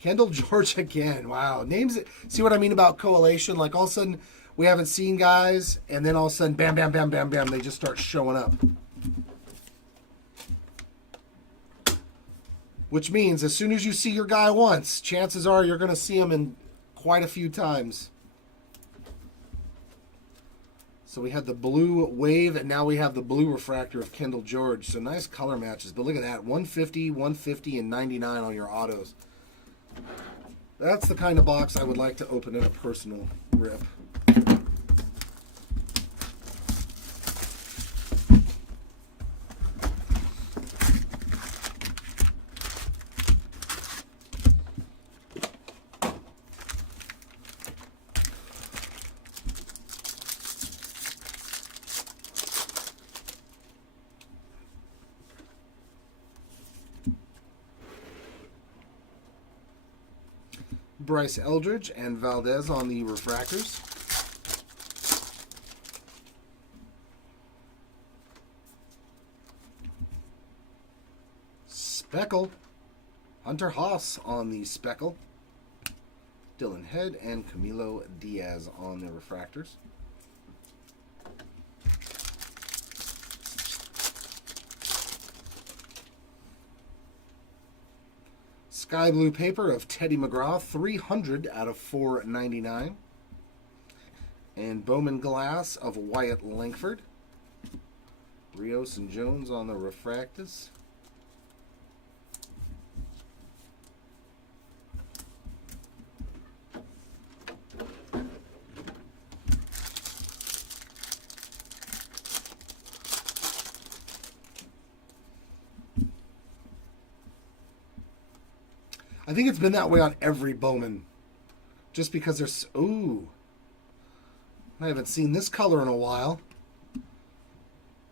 Kendall George again. Wow. Names it. See what I mean about correlation? Like all of a sudden we haven't seen guys, and then all of a sudden bam, bam, bam, bam, bam, they just start showing up. Which means as soon as you see your guy once, chances are you're going to see him in quite a few times. So we had the blue wave, and now we have the blue refractor of Kendall George. So nice color matches. But look at that, 150, 150, and 99 on your autos. That's the kind of box I would like to open in a personal rip. Bryce Eldridge and Valdez on the refractors. Speckle. Hunter Haas on the Speckle. Dylan Head and Camilo Diaz on the refractors. Sky blue paper of Teddy McGraw, 300 out of 499. And Bowman glass of Wyatt Langford. Rios and Jones on the refractors. I think it's been that way on every Bowman. Just because there's... Ooh. I haven't seen this color in a while.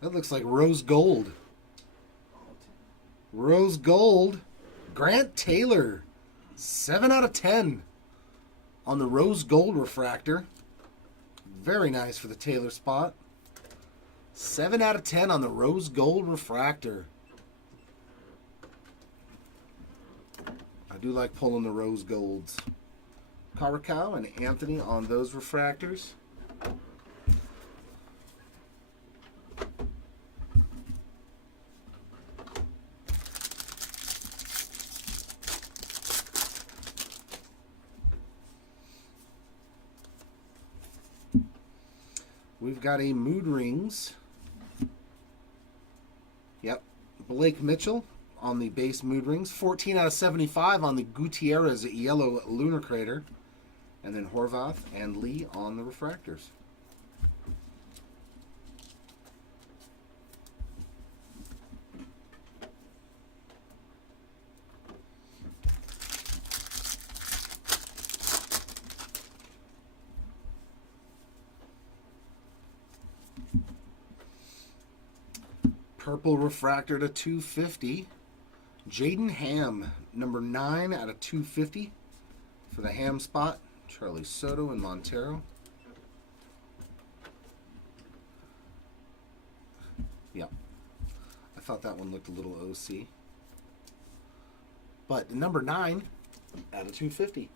That looks like rose gold. Rose gold. Grant Taylor. 7 out of 10 on the rose gold refractor. Very nice for the Taylor spot. 7 out of 10 on the rose gold refractor. I do like pulling the rose golds. Caracal and Anthony on those refractors. We've got a Mood Rings. Yep. Blake Mitchell on the base Mood Rings. 14 out of 75 on the Gutierrez yellow Lunar Crater. And then Horvath and Lee on the refractors. Purple refractor to 250. Jaden Ham, number 9 out of 250 for the Ham spot. Charlie Soto and Montero. Yeah. I thought that one looked a little OC. But number 9 out of 250.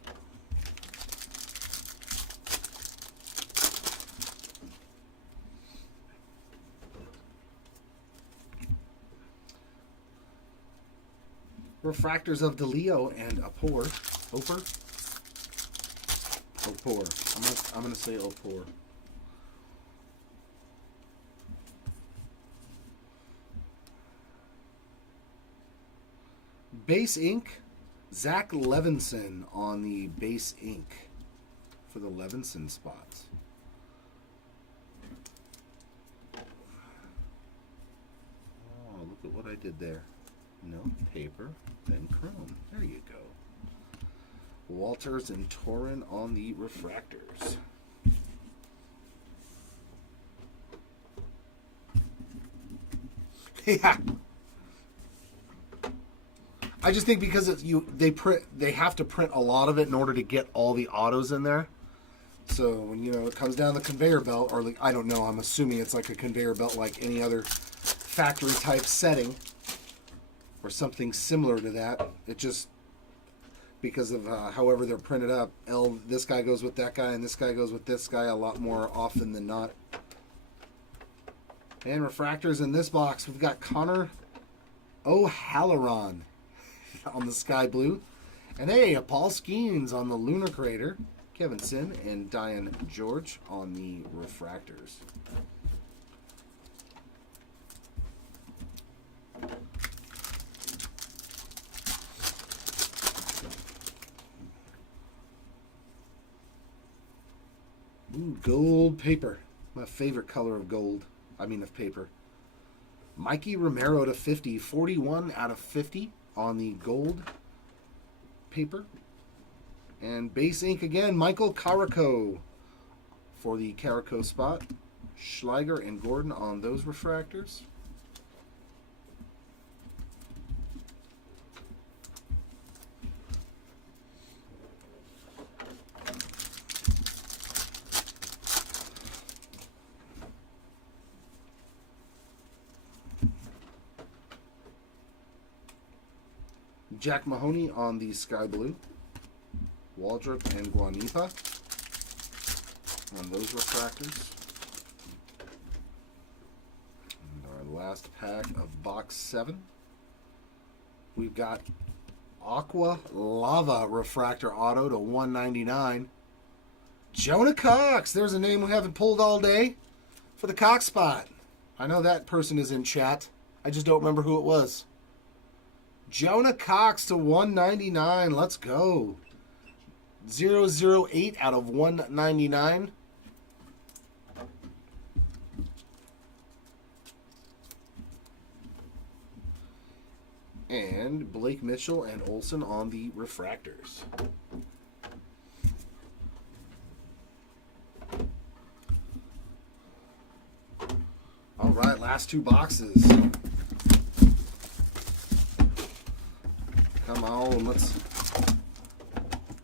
Refractors of DeLeo and Opor. I'm gonna say Opor. Base ink, Zach Levinson on the base ink for the Levinson spots. Oh, look at what I did there. No, paper, then chrome. There you go. Walters and Torin on the refractors. Yeah. I just think because it's they have to print a lot of it in order to get all the autos in there. So when it comes down the conveyor belt, or I don't know, I'm assuming it's like a conveyor belt like any other factory type setting. Or something similar to that. It just, because of however they're printed up, this guy goes with that guy, and this guy goes with this guy a lot more often than not. And refractors in this box, we've got Connor O'Halloran on the sky blue. And hey, Paul Skeens on the Lunar Crater. Kevin Sin and Diane George on the refractors. Ooh, gold paper. My favorite color of gold. Of paper. Mikey Romero to 50. 41 out of 50 on the gold paper. And base ink again, Michael Carico for the Carico spot. Schleiger and Gordon on those refractors. Jack Mahoney on the sky blue. Waldrop and Guanipa on those refractors. And our last pack of box 7. We've got Aqua Lava refractor auto to 199. Jonah Cox. There's a name we haven't pulled all day for the Cox spot. I know that person is in chat. I just don't remember who it was. Jonah Cox to 199. Let's go. 008 out of 199. And Blake Mitchell and Olsen on the refractors. All right, last 2 boxes. Come on, let's...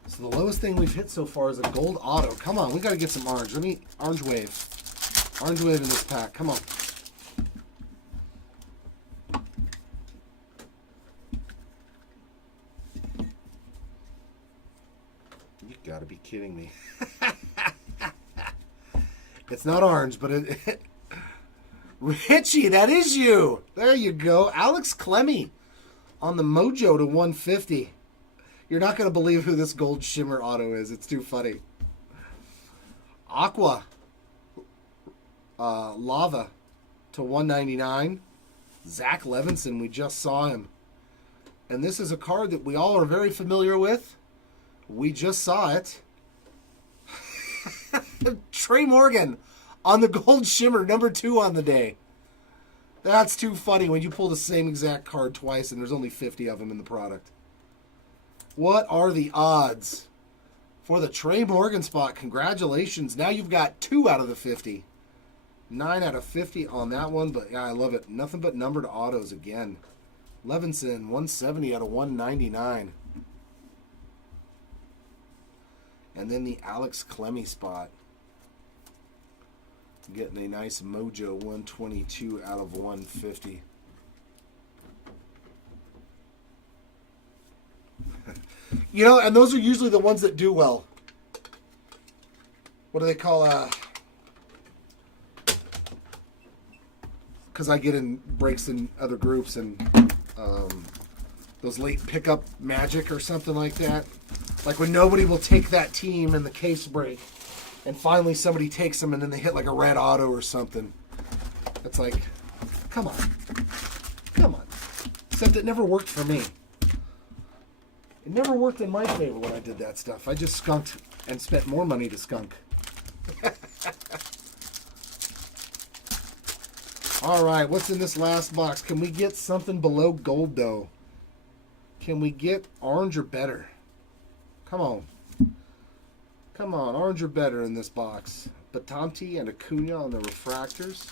So the lowest thing we've hit so far is a gold auto. Come on, we got to get some orange. Let me... Orange wave. Orange wave in this pack. Come on. You got to be kidding me. It's not orange, but it... Richie, that is you. There you go. Alex Clemmy on the Mojo to 150. You're not going to believe who this gold shimmer auto is. It's too funny. Aqua Lava to 199. Zach Levinson, we just saw him. And this is a card that we all are very familiar with. We just saw it. Trey Morgan on the Gold Shimmer, number 2 on the day. That's too funny when you pull the same exact card twice and there's only 50 of them in the product. What are the odds for the Trey Morgan spot? Congratulations. Now you've got 2 out of the 50. 9 out of 50 on that one, but yeah, I love it. Nothing but numbered autos again. Levinson, 170 out of 199. And then the Alex Clemmy spot. Getting a nice Mojo 122 out of 150. You know, and those are usually the ones that do well. What do they call because I get in breaks in other groups and those late pickup magic or something like that. Like when nobody will take that team in the case break. And finally somebody takes them and then they hit like a red auto or something. It's like, come on. Come on. Except it never worked for me. It never worked in my favor when I did that stuff. I just skunked and spent more money to skunk. All right, what's in this last box? Can we get something below gold, though? Can we get orange or better? Come on. Come on, orange or better in this box. Batanti and Acuna on the refractors.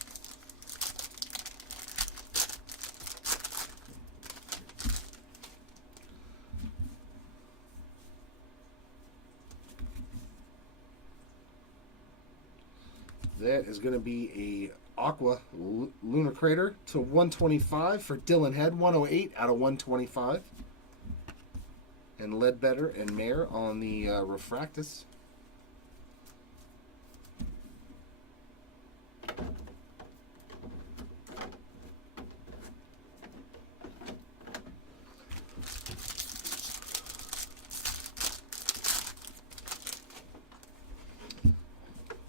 That is going to be a Aqua Lunar Crater to 125 for Dylan Head, 108 out of 125. And Ledbetter and Mayer on the refractus.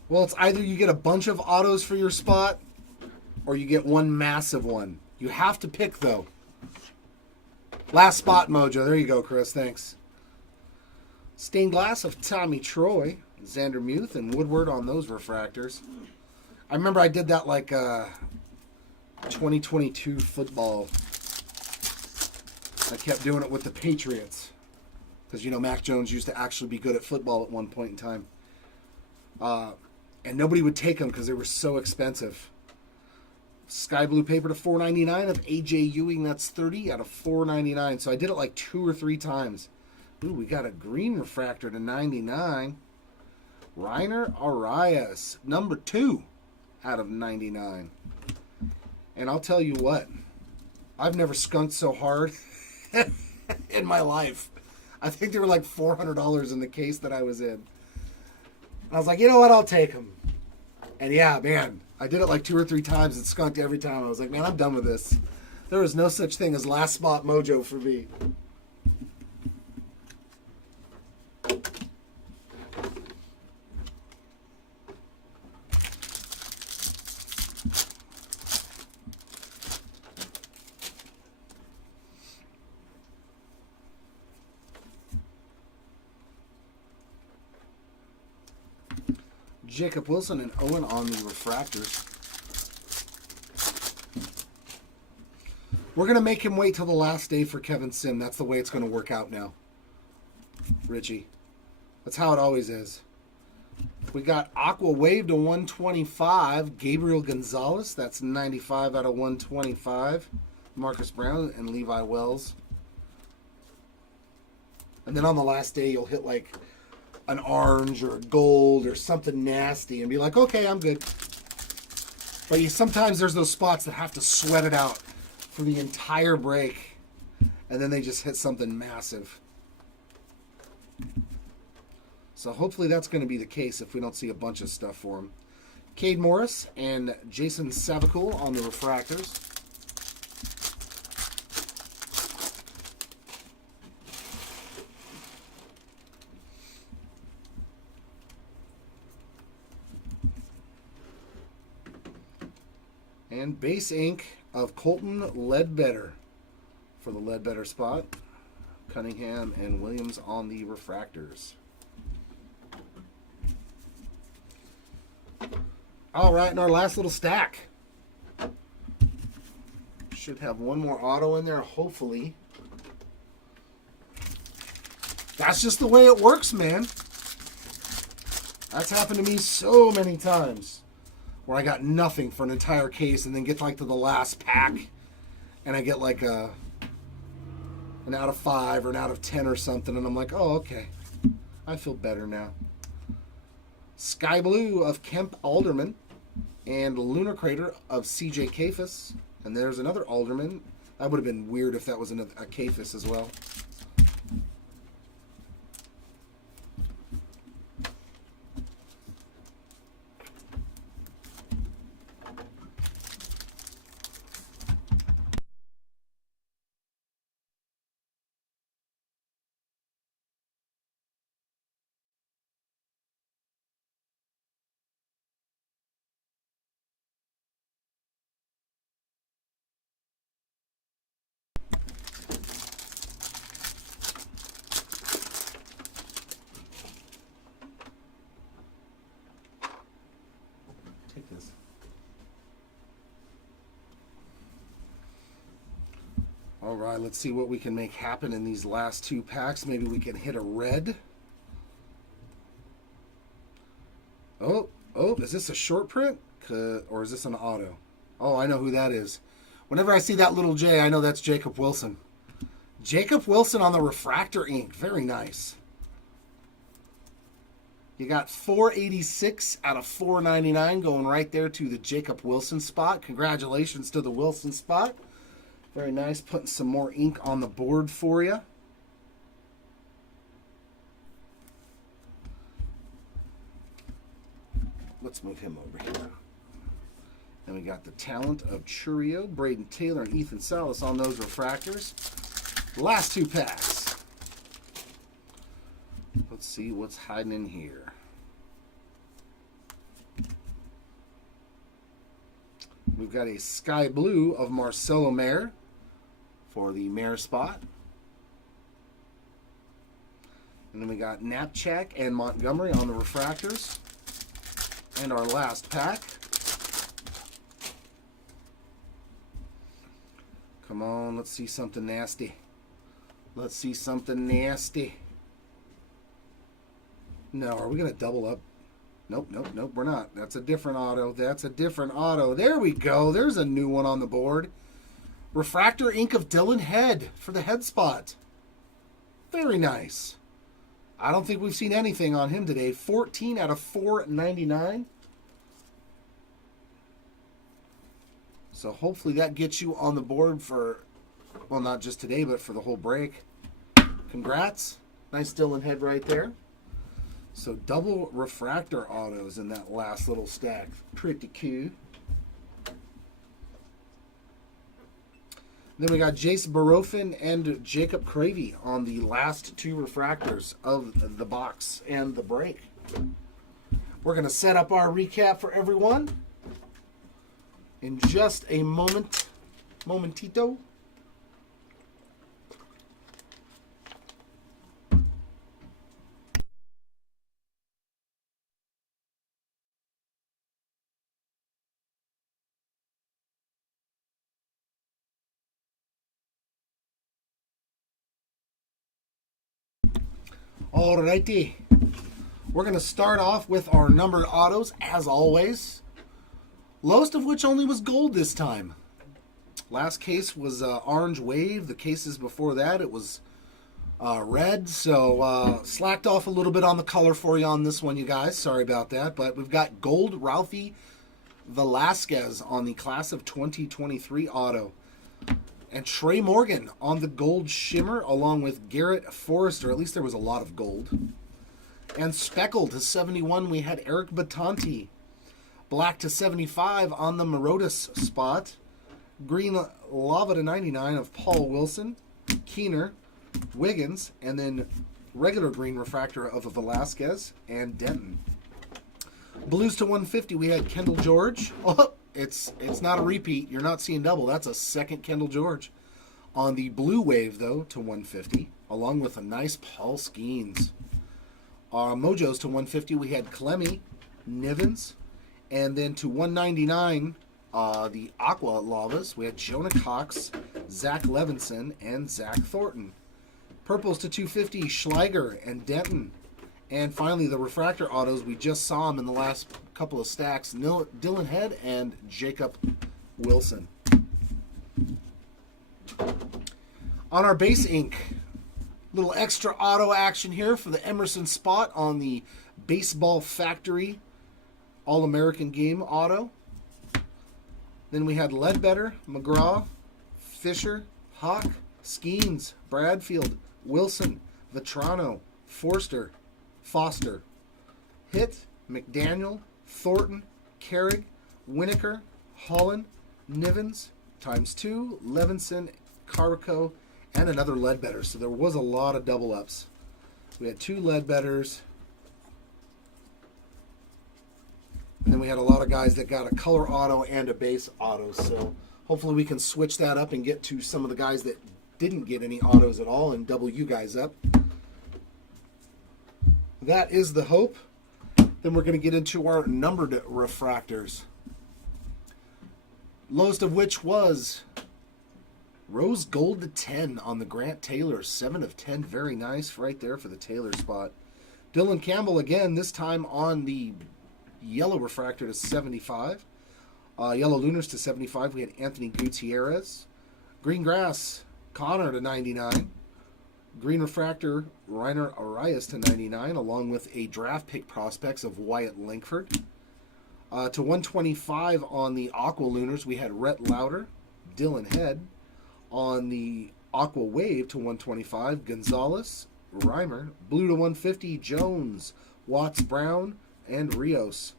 Well, it's either you get a bunch of autos for your spot or you get one massive one. You have to pick, though. Last spot, Mojo. There you go, Chris. Thanks. Stained glass of Tommy Troy, Xander Muth, and Woodward on those refractors. I remember I did that like 2022 football. I kept doing it with the Patriots. Because, you know, Mac Jones used to actually be good at football at one point in time. And nobody would take them because they were so expensive. Sky blue paper to $4.99 of AJ Ewing. That's 30 out of $4.99. So I did it like 2 or 3 times. Ooh, we got a green refractor to 99. Reiner Arias, number 2 out of 99. And I'll tell you what, I've never skunked so hard in my life. I think they were like $400 in the case that I was in. I was like, you know what? I'll take them. And yeah, man, I did it like 2 or 3 times and skunked every time. I was like, man, I'm done with this. There is no such thing as last spot mojo for me. Jacob Wilson and Owen on the refractors. We're going to make him wait till the last day for Kevin Sim. That's the way it's going to work out now, Richie. That's how it always is. We got Aqua Wave to 125. Gabriel Gonzalez. That's 95 out of 125. Marcus Brown and Levi Wells. And then on the last day, you'll hit like an orange or a gold or something nasty and be like, okay, I'm good. But sometimes there's those spots that have to sweat it out for the entire break, and then they just hit something massive. So hopefully that's going to be the case if we don't see a bunch of stuff for him. Cade Morris and Jason Savakul on the refractors. And base ink of Colton Ledbetter for the Ledbetter spot. Cunningham and Williams on the refractors. All right, in our last little stack. Should have one more auto in there, hopefully. That's just the way it works, man. That's happened to me so many times. Where I got nothing for an entire case and then get like to the last pack and I get like an out of 5 or an out of 10 or something, and I'm like, oh, okay. I feel better now. Sky Blue of Kemp Alderman and Lunar Crater of CJ Kafis. And there's another Alderman. That would have been weird if that was a Kafis as well. This. All right, let's see what we can make happen in these last 2 packs. Maybe we can hit a red. Oh, is this a short print? Or is this an auto? Oh, I know who that is. Whenever I see that little J, I know that's Jacob Wilson. Jacob Wilson on the refractor ink. Very nice. You got 486 out of 499 going right there to the Jacob Wilson spot. Congratulations to the Wilson spot. Very nice. Putting some more ink on the board for you. Let's move him over here. Then we got the talent of Churio, Braden Taylor, and Ethan Salas on those refractors. Last 2 packs. Let's see what's hiding in here. We've got a Sky Blue of Marcelo Mayer for the Mayer spot. And then we got Knapchak and Montgomery on the refractors. And our last pack. Come on, let's see something nasty. Let's see something nasty. No, are we going to double up? Nope, we're not. That's a different auto. That's a different auto. There we go. There's a new one on the board. Refractor ink of Dylan Head for the head spot. Very nice. I don't think we've seen anything on him today. 14 out of 499. So hopefully that gets you on the board for, well, not just today, but for the whole break. Congrats. Nice Dylan Head right there. So double refractor autos in that last little stack. Pretty cool. Then we got Jace Barofin and Jacob Cravey on the last 2 refractors of the box and the break. We're going to set up our recap for everyone in just a momentito. Alrighty, we're going to start off with our numbered autos, as always. Lowest of which only was gold this time. Last case was Orange Wave. The cases before that, it was red. So slacked off a little bit on the color for you on this one, you guys. Sorry about that. But we've got gold Ralphie Velasquez on the class of 2023 auto. And Trey Morgan on the gold shimmer, along with Garrett Forrester. At least there was a lot of gold. And speckled to 71, we had Eric Batanti. Black to 75 on the Marotis spot. Green lava to 99 of Paul Wilson. Keener, Wiggins, and then regular green refractor of a Velasquez and Denton. Blues to 150, we had Kendall George. Oh, it's not a repeat. You're not seeing double. That's a second Kendall George. On the blue wave, though, to 150, along with a nice Paul Skeens. Mojos to 150, we had Clemmy, Nivens, and then to 199, the Aqua Lavas, we had Jonah Cox, Zach Levinson, and Zach Thornton. Purples to 250, Schleiger and Denton. And finally, the refractor autos, we just saw them in the last couple of stacks, Dylan Head and Jacob Wilson. On our base ink, little extra auto action here for the Emerson spot on the Baseball Factory All-American Game auto. Then we had Ledbetter, McGraw, Fisher, Hawk, Skeens, Bradfield, Wilson, Vetrano, Foster, Hitt, McDaniel, Thornton, Carrig, Winokur, Holland, Nivens, ×2, Levinson, Carrico, and another Ledbetter. So there was a lot of double ups. We had 2 Ledbetters. And then we had a lot of guys that got a color auto and a base auto. So hopefully we can switch that up and get to some of the guys that didn't get any autos at all and double you guys up. That is the hope. Then we're going to get into our numbered refractors. Lowest of which was Rose Gold to 10 on the Grant Taylor. 7 of 10. Very nice right there for the Taylor spot. Dylan Campbell again, this time on the yellow refractor to 75. Yellow Lunars to 75. We had Anthony Gutierrez. Green Grass, Connor to 99. Green refractor, Reiner Arias to 99, along with a draft pick prospects of Wyatt Langford. To 125 on the Aqua Lunars, we had Rhett Lauder, Dylan Head. On the Aqua Wave to 125, Gonzalez, Reimer. Blue to 150, Jones, Watts Brown, and Rios.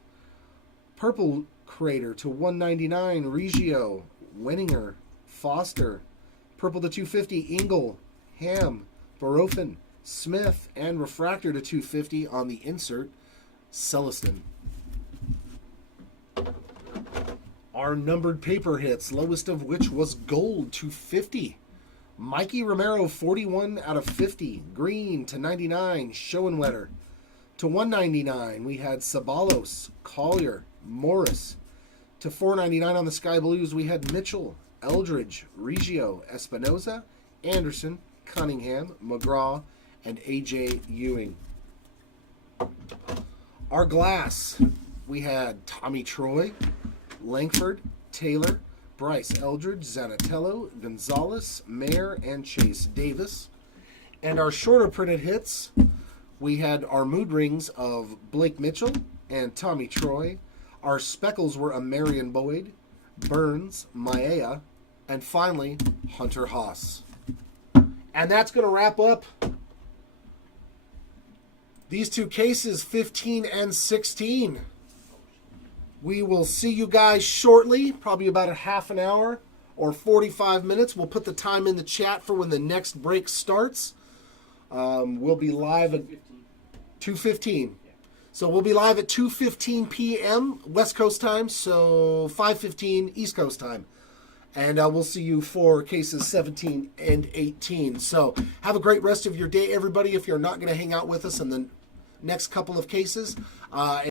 Purple Crater to 199, Reggio, Wenninger, Foster. Purple to 250, Engel, Ham, Barofin, Smith, and refractor to 250 on the insert, Celestin. Our numbered paper hits, lowest of which was gold to 50. Mikey Romero, 41 out of 50. Green to 99, Schoenwetter. To 199, we had Sabalos, Collier, Morris. To 499 on the Sky Blues, we had Mitchell, Eldridge, Reggio, Espinoza, Anderson, Cunningham, McGraw, and A.J. Ewing. Our glass, we had Tommy Troy, Langford, Taylor, Bryce Eldridge, Zanatello, Gonzalez, Mayer, and Chase Davis. And our shorter printed hits, we had our mood rings of Blake Mitchell and Tommy Troy. Our speckles were a Marion Boyd, Burns, Maea, and finally, Hunter Haas. And that's going to wrap up these two cases, 15 and 16. We will see you guys shortly, probably about a half an hour or 45 minutes. We'll put the time in the chat for when the next break starts. We'll be live at 2:15. So we'll be live at 2:15 p.m. West Coast time, so 5:15 East Coast time. And we'll see you for cases 17 and 18. So have a great rest of your day, everybody, if you're not going to hang out with us in the next couple of cases.